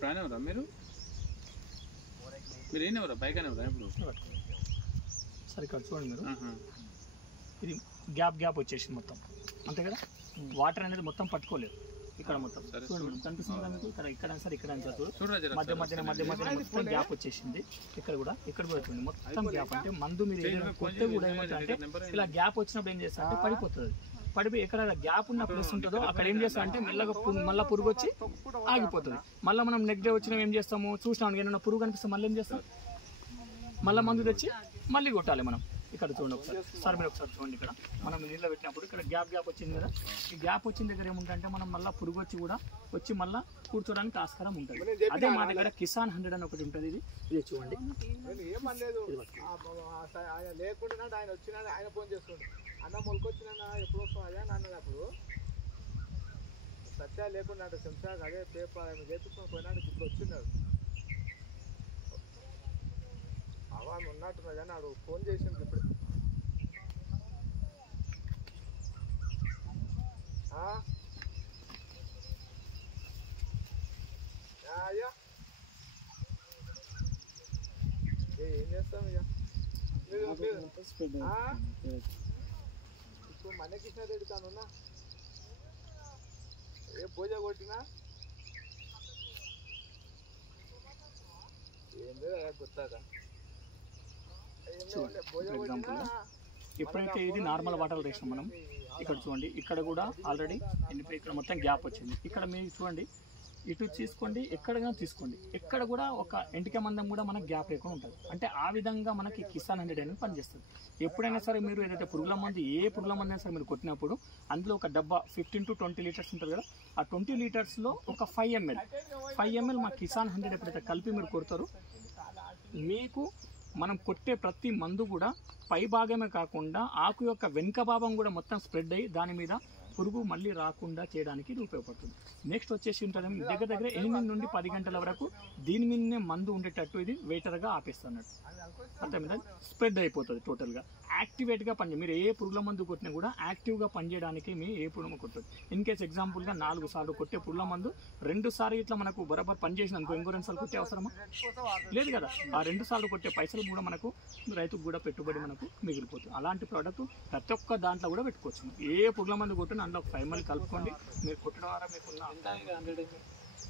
ప్రాణం మీరు మీరు ఏనవరా బైక్ అనేవరా ఇప్పుడు సరే ఇక్కడ చూడండి మీరు ఇది గ్యాప్ వచ్చేసింది మొత్తం అంతే కదా వాటర్ అనేది మొత్తం పట్టుకోలేదు ఇక్కడ మొత్తం చూడండి కనిపిస్తుంది మీకు ఇక్కడ సార్ ఇక్కడ మధ్య మొత్తం గ్యాప్ వచ్చేసింది ఇక్కడ కూడా చూడండి మొత్తం గ్యాప్ అంటే మందు మీరు ఏదైనా కొట్టే కూడా ఏమంటే ఇలా గ్యాప్ వచ్చినప్పుడు ఏం చేస్తా అంటే పడిపోతుంది పడిపోయి ఎక్కడ గ్యాప్ ఉన్న ప్లేస్ ఉంటుందో అక్కడ ఏం చేస్తా అంటే మెల్లగా మళ్ళీ పురుగు వచ్చి ఆగిపోతుంది మళ్ళీ మనం నెక్స్ట్ డే వచ్చినా ఏం చేస్తాము చూసినాం ఏమైనా పురుగు కనిపిస్తే మళ్ళీ ఏం చేస్తాం మళ్ళీ మందు తెచ్చి మళ్ళీ కొట్టాలి మనం ఇక్కడ చూడండి ఒకసారి మీరు ఒకసారి చూడండి ఇక్కడ మనం నీళ్ళలో పెట్టినప్పుడు ఇక్కడ గ్యాప్ వచ్చింది కదా ఈ గ్యాప్ వచ్చిన దగ్గర ఏముంటుందంటే మనం మళ్ళీ పురుగు వచ్చి కూడా వచ్చి మళ్ళీ కూర్చోడానికి ఆస్కారం ఉంటుంది అదే మా దగ్గర కిసాన్ 100 అని ఒకటి ఉంటుంది ఇది చూడండి లేకుండా ఆయన వచ్చినా ఆయన ఫోన్ చేస్తుండే అన్న మొలకొచ్చినా ఎప్పుడు వస్తాం అదే అని అన్నది అప్పుడు సత్యా లేకుండా చెంచా అదే పేపర్ చేపించుకొని పోయినాడు ఇప్పుడు వచ్చిన్నాడు ఆమె ఉన్నట్టున్నా కానీ ఆడు ఫోన్ చేసింది ఇప్పుడు అయ్యా ఏం చేస్తాం ఇక ఇప్పుడు మన కృష్ణ రెడ్డి కానున్నా ఏ పూజ కొట్టినా ఏందో గుర్తాక ఎప్పుడైతే ఇది నార్మల్ వాటర్ వేసాం మనం ఇక్కడ చూడండి ఇక్కడ కూడా ఆల్రెడీ ఎండిపోయి ఇక్కడ మొత్తం గ్యాప్ వచ్చింది ఇక్కడ మీరు చూడండి ఇటు తీసుకోండి ఎక్కడైనా తీసుకోండి ఎక్కడ కూడా ఒక ఎంటిక మందం కూడా మనకు గ్యాప్ లేకుండా ఉంటుంది అంటే ఆ విధంగా మనకి కిసాన్ 100 అనేది పనిచేస్తుంది ఎప్పుడైనా సరే మీరు ఏదైతే పురుగుల మందు ఏ పురుగుల మంది అయినా సరే మీరు కొట్టినప్పుడు అందులో ఒక డబ్బా 15 to 20 లీటర్స్ ఉంటుంది కదా ఆ 20 లీటర్స్లో ఒక 5 ml మా కిసాన్ 100 ఎప్పుడైతే కలిపి మీరు కొడతారో మీకు మనం కొట్టే ప్రతి మందు కూడా పై భాగమే కాకుండా ఆకు యొక్క వెనుక భాగం కూడా మొత్తం స్ప్రెడ్ అయ్యి దాని మీద పురుగు మళ్ళీ రాకుండా చేయడానికి ఇది ఉపయోగపడుతుంది నెక్స్ట్ వచ్చేసి ఉంటుంది దగ్గర 8 నుండి 10 గంటల వరకు దీని మీదనే మందు ఉండేటట్టు ఇది వెయిటర్గా ఆపేస్తున్నాడు అర్థమైందా స్ప్రెడ్ అయిపోతుంది టోటల్గా యాక్టివేట్గా మీరు ఏ పురుగుల మందు కొట్టినా కూడా యాక్టివ్గా పనిచేయడానికి మీ ఏ పురుగు కొట్టదు ఇన్ కేస్ ఎగ్జాంపుల్గా 4 సార్లు కొట్టే పురుగుల మందు 2 సార్లు ఇట్లా మనకు బరాబర్ పనిచేసిన అనుకో ఇంకో 2 సార్లు కొట్టే అవసరమా లేదు కదా ఆ 2 సార్లు కొట్టే పైసలు కూడా మనకు రైతుకు కూడా పెట్టుబడి మనకు మిగిలిపోతుంది అలాంటి ప్రోడక్ట్ ప్రతి ఒక్క దాంట్లో కూడా పెట్టుకోవచ్చు ఏ పురుగుల మందు కొట్టినా అందులో 5 ml కలుపుకోండి మీరు కొట్టడం ద్వారా మీకున్న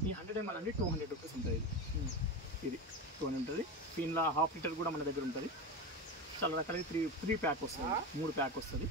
ఈ 100 ml అండి 200 రూపీస్ ఉంటుంది ఇది 200 ఉంటుంది దీనిలో ½ లీటర్ కూడా మన దగ్గర ఉంటుంది చాలా రకాల 3 ప్యాక్ వస్తుంది 3 ప్యాక్ వస్తుంది